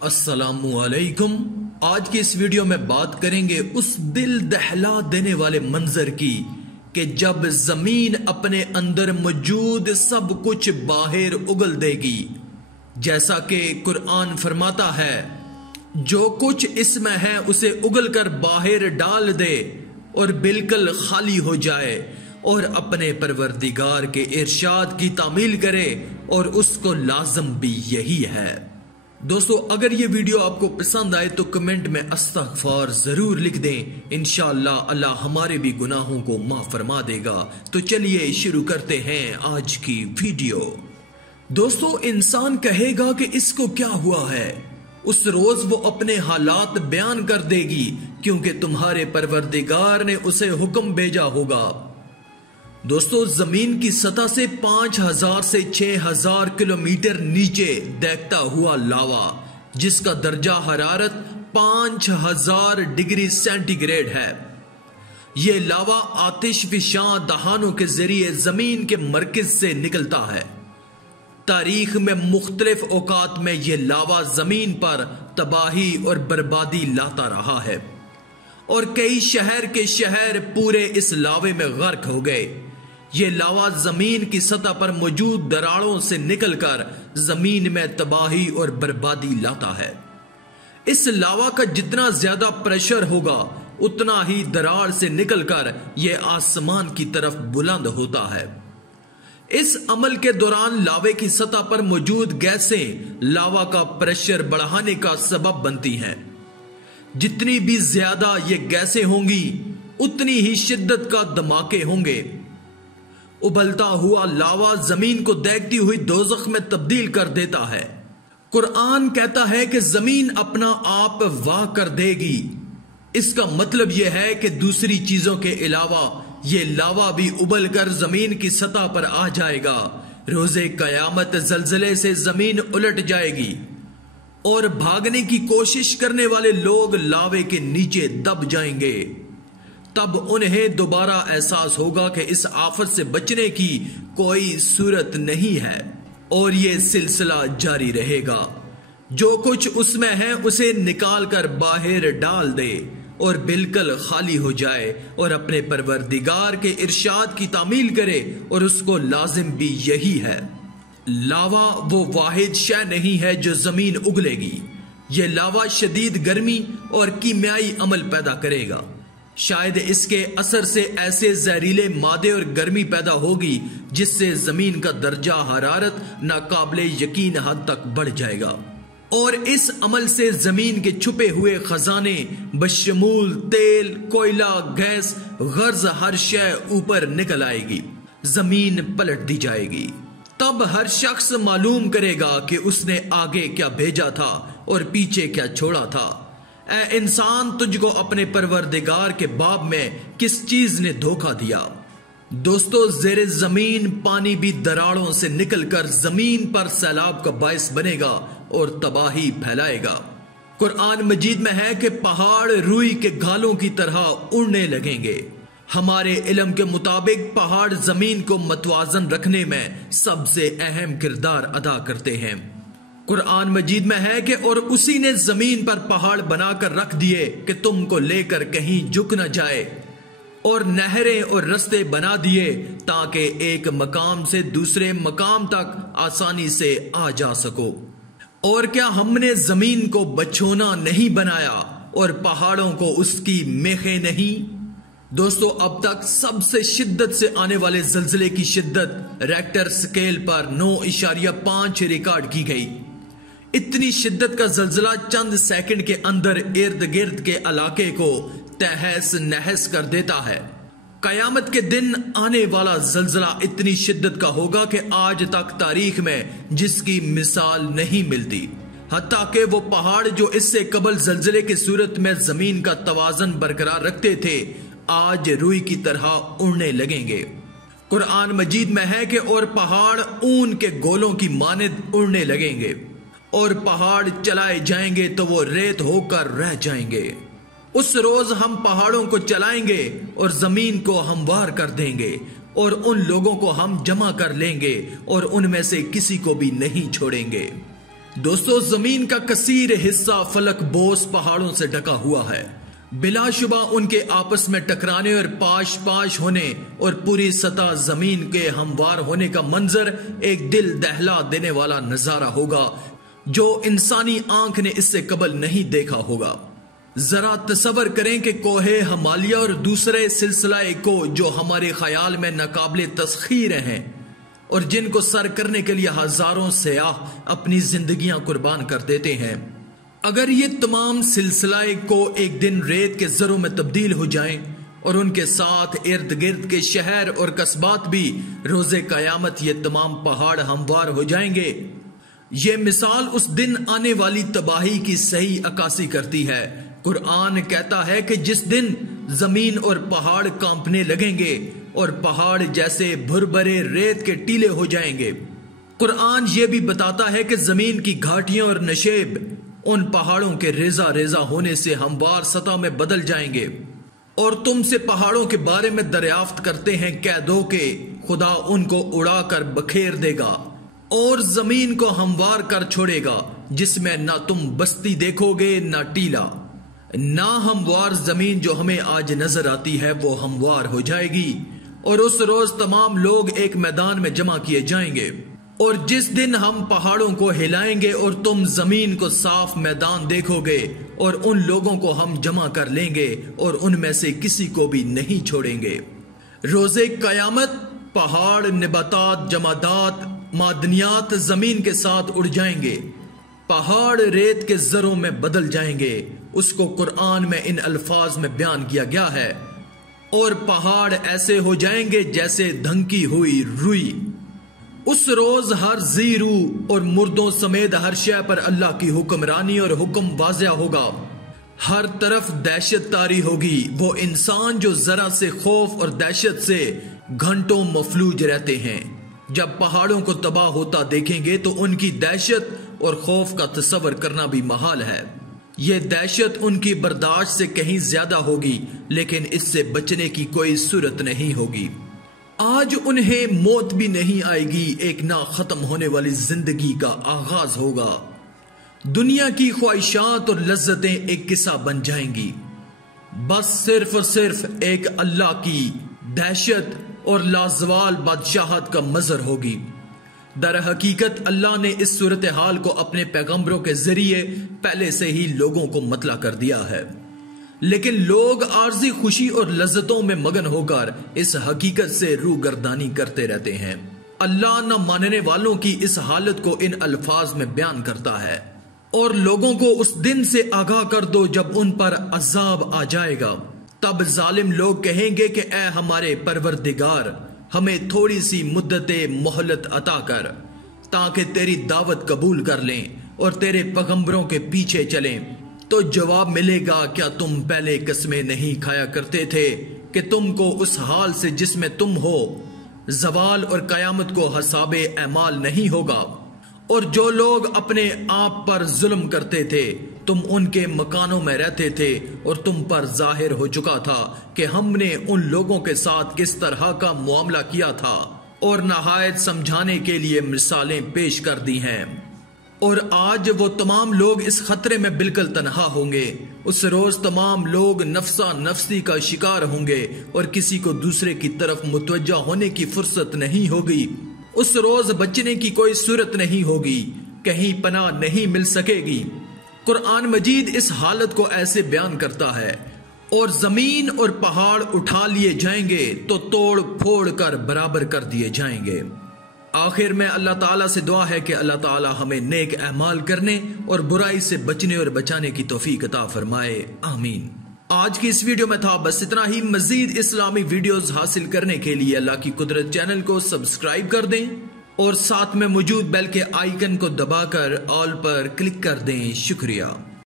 अस्सलामुअलैकुम। आज की इस वीडियो में बात करेंगे उस दिल दहला देने वाले मंजर की कि जब जमीन अपने अंदर मौजूद सब कुछ बाहर उगल देगी। जैसा कि कुरान फरमाता है, जो कुछ इसमें है उसे उगल कर बाहर डाल दे और बिल्कुल खाली हो जाए और अपने परवरदिगार के इरशाद की तामील करे, और उसको लाजम भी यही है। दोस्तों, अगर ये वीडियो आपको पसंद आए तो कमेंट में अस्तगफार जरूर लिख दें। इंशाअल्लाह अल्लाह हमारे भी गुनाहों को माफ फरमा देगा। तो चलिए शुरू करते हैं आज की वीडियो। दोस्तों, इंसान कहेगा कि इसको क्या हुआ है, उस रोज वो अपने हालात बयान कर देगी, क्योंकि तुम्हारे परवरदिगार ने उसे हुक्म भेजा होगा। दोस्तों, जमीन की सतह से 5000 से 6000 किलोमीटर नीचे देखता हुआ लावा, जिसका दर्जा हरारत 5000 डिग्री सेंटीग्रेड है। यह लावा आतिशफिशां दहानों के जरिए जमीन के मरकज से निकलता है। तारीख में मुख्तलिफ औकात में यह लावा जमीन पर तबाही और बर्बादी लाता रहा है, और कई शहर के शहर पूरे इस लावे में गर्क हो गए। यह लावा जमीन की सतह पर मौजूद दरारों से निकलकर जमीन में तबाही और बर्बादी लाता है। इस लावा का जितना ज्यादा प्रेशर होगा, उतना ही दरार से निकलकर यह आसमान की तरफ बुलंद होता है। इस अमल के दौरान लावे की सतह पर मौजूद गैसें लावा का प्रेशर बढ़ाने का सबब बनती हैं। जितनी भी ज्यादा ये गैसें होंगी, उतनी ही शिद्दत का धमाके होंगे। उबलता हुआ लावा जमीन को देखती हुई दोज़ख में तब्दील कर देता है। कुरान कहता है कि जमीन अपना आप वाह कर देगी। इसका मतलब यह है कि दूसरी चीजों के अलावा यह लावा भी उबल कर जमीन की सतह पर आ जाएगा। रोजे कयामत जल्जले से जमीन उलट जाएगी और भागने की कोशिश करने वाले लोग लावे के नीचे दब जाएंगे। तब उन्हें दोबारा एहसास होगा कि इस आफत से बचने की कोई सूरत नहीं है, और यह सिलसिला जारी रहेगा। जो कुछ उसमें है उसे निकाल कर बाहर डाल दे और बिल्कुल खाली हो जाए, और अपने परवरदिगार के इरशाद की तामील करे, और उसको लाजिम भी यही है। लावा वो वाहिद शय नहीं है जो जमीन उगलेगी। यह लावा शदीद गर्मी और कीमियाई अमल पैदा करेगा। शायद इसके असर से ऐसे जहरीले मादे और गर्मी पैदा होगी जिससे जमीन का दर्जा हरारत नाकाबिले यकीन हद तक बढ़ जाएगा, और इस अमल से जमीन के छुपे हुए खजाने बशमूल तेल, कोयला, गैस, गर्ज हर शय ऊपर निकल आएगी। जमीन पलट दी जाएगी। तब हर शख्स मालूम करेगा कि उसने आगे क्या भेजा था और पीछे क्या छोड़ा था। ऐ इंसान, तुझको अपने परवरदिगार के बाब में किस चीज ने धोखा दिया। दोस्तों, जेरे जमीन पानी भी दरारों से निकलकर जमीन पर सैलाब का बायस बनेगा और तबाही फैलाएगा। कुरान मजीद में है कि पहाड़ रुई के गालों की तरह उड़ने लगेंगे। हमारे इल्म के मुताबिक पहाड़ जमीन को मतवाजन रखने में सबसे अहम किरदार अदा करते हैं। कुरान मजीद में है कि और उसी ने जमीन पर पहाड़ बनाकर रख दिए कि तुमको लेकर कहीं झुक न जाए, और नहरें और रास्ते बना दिए ताकि एक मकाम से दूसरे मकाम तक आसानी से आ जा सको। और क्या हमने जमीन को बछोना नहीं बनाया और पहाड़ों को उसकी मेखें नहीं। दोस्तों, अब तक सबसे शिद्दत से आने वाले जल्जले की शिद्दत रेक्टर स्केल पर 9.5 रिकॉर्ड की गई। इतनी शिद्दत का जल्जला चंद सेकंड के अंदर इर्द गिर्द के इलाके को तहस नहस कर देता है। कयामत के दिन आने वाला जल्जला इतनी शिद्दत का होगा कि आज तक तारीख में जिसकी मिसाल नहीं मिलती। हत्ता कि वो पहाड़ जो इससे कबल जल्जले की सूरत में जमीन का तवाजन बरकरार रखते थे, आज रुई की तरह उड़ने लगेंगे। कुरान मजीद में है कि और पहाड़ ऊन के गोलों की मानिद उड़ने लगेंगे, और पहाड़ चलाए जाएंगे तो वो रेत होकर रह जाएंगे। उस रोज हम पहाड़ों को चलाएंगे और जमीन को हमवार कर देंगे, और उन लोगों को हम जमा कर लेंगे और उनमें से किसी को भी नहीं छोड़ेंगे। दोस्तों, जमीन का कसीर हिस्सा फलक बोस पहाड़ों से ढका हुआ है। बिलाशुबा उनके आपस में टकराने और पाश पाश होने और पूरी सतह जमीन के हमवार होने का मंजर एक दिल दहला देने वाला नजारा होगा जो इंसानी आंख ने इससे कबल नहीं देखा होगा। जरा तसव्वुर करें कि कोहे हिमालय और दूसरे सिलसिला को जो हमारे ख्याल में नाकाबिले तस्खीर हैं और जिनको सर करने के लिए हजारों सयाह अपनी जिंदगियां कुर्बान कर देते हैं, अगर ये तमाम सिलसिलाए को एक दिन रेत के जरों में तब्दील हो जाएं और उनके साथ इर्द गिर्द के शहर और कस्बात भी रोजे कयामत ये तमाम पहाड़ हमवार हो जाएंगे, ये मिसाल उस दिन आने वाली तबाही की सही अक्कासी करती है। कुरान कहता है कि जिस दिन जमीन और पहाड़ कांपने लगेंगे और पहाड़ जैसे भुरभरे रेत के टीले हो जाएंगे। कुरान ये भी बताता है कि जमीन की घाटियां और नशेब उन पहाड़ों के रेजा रेजा होने से हमवार सतह में बदल जाएंगे और तुमसे पहाड़ों के बारे में दरियाफ्त करते हैं कह दो कि खुदा उनको उड़ाकर बखेर देगा और जमीन को हमवार कर छोड़ेगा, जिसमें ना तुम बस्ती देखोगे ना टीला। ना हमवार जमीन जो हमें आज नजर आती है वो हमवार हो जाएगी और उस रोज तमाम लोग एक मैदान में जमा किए जाएंगे। और जिस दिन हम पहाड़ों को हिलाएंगे और तुम जमीन को साफ मैदान देखोगे और उन लोगों को हम जमा कर लेंगे और उनमें से किसी को भी नहीं छोड़ेंगे। रोजे कयामत पहाड़, निबातात, जमादात, मादनियात जमीन के साथ उड़ जाएंगे, पहाड़ रेत के जरों में बदल जाएंगे। उसको कुरान में इन अल्फाज में बयान किया गया है, और पहाड़ ऐसे हो जाएंगे जैसे धंकी हुई रुई। उस रोज हर जीरू और मुर्दों समेत हर शय पर अल्लाह की हुक्मरानी और हुक्म वाज़िह होगा। हर तरफ दहशत तारी होगी। वो इंसान जो जरा से खौफ और दहशत से घंटों मफलूज रहते हैं, जब पहाड़ों को तबाह होता देखेंगे तो उनकी दहशत और खौफ का तसव्वुर करना भी महाल है। यह दहशत उनकी बर्दाश्त से कहीं ज्यादा होगी, लेकिन इससे बचने की कोई सूरत नहीं होगी। आज उन्हें मौत भी नहीं आएगी, एक ना खत्म होने वाली जिंदगी का आगाज होगा। दुनिया की ख्वाहिशात और लज्जतें एक किस्सा बन जाएंगी। बस सिर्फ और सिर्फ एक अल्लाह की दहशत और लाजवाल बादशाहत का मजर होगी। दर हकीकत अल्लाह ने इस सूरत हाल को अपने पैगंबरों के जरिए पहले से ही लोगों को मतला कर दिया है, लेकिन लोग आर्जी खुशी और लज्जतों में मगन होकर इस हकीकत से रूगर्दानी करते रहते हैं। अल्लाह न मानने वालों की इस हालत को इन अल्फाज में बयान करता है, और लोगों को उस दिन से आगाह कर दो जब उन पर अजाब आ जाएगा। तब जालिम लोग कहेंगे कि ए हमारे परवरदिगार, हमें थोड़ी सी मुद्दते मोहलत अता कर ताकि तेरी दावत कबूल कर लें और तेरे पैगंबरों के पीछे चलें। तो जवाब मिलेगा, क्या तुम पहले कस्में नहीं खाया करते थे कि तुमको उस हाल से जिसमें तुम हो जवाल और कयामत को हसाबे अमाल नहीं होगा। और जो लोग अपने आप पर जुल्म करते थे, तुम उनके मकानों में रहते थे और तुम पर जाहिर हो चुका था कि हमने उन लोगों के साथ किस तरह का मुआमला किया था, और नहायत समझाने के लिए मिसालें पेश कर दी हैं। और आज वो तमाम लोग इस खतरे में बिल्कुल तन्हा होंगे। उस रोज तमाम लोग नफ्सा नफ्सी का शिकार होंगे और किसी को दूसरे की तरफ मुतवज्जा होने की फुर्सत नहीं होगी। उस रोज बचने की कोई सूरत नहीं होगी, कहीं पनाह नहीं मिल सकेगी। कुरान मजीद इस हालत को ऐसे बयान करता है, और जमीन और पहाड़ उठा लिए जाएंगे तो तोड़ फोड़ कर बराबर कर दिए जाएंगे। आखिर में अल्लाह ताला से दुआ है कि अल्लाह ताला हमें नेक अमाल करने और बुराई से बचने और बचाने की तौफीक अता फरमाए, आमीन। आज की इस वीडियो में था बस इतना ही। मजीद इस्लामी वीडियोस हासिल करने के लिए अल्लाह की कुदरत चैनल को सब्सक्राइब कर दें और साथ में मौजूद बेल के आइकन को दबाकर ऑल पर क्लिक कर दें। शुक्रिया।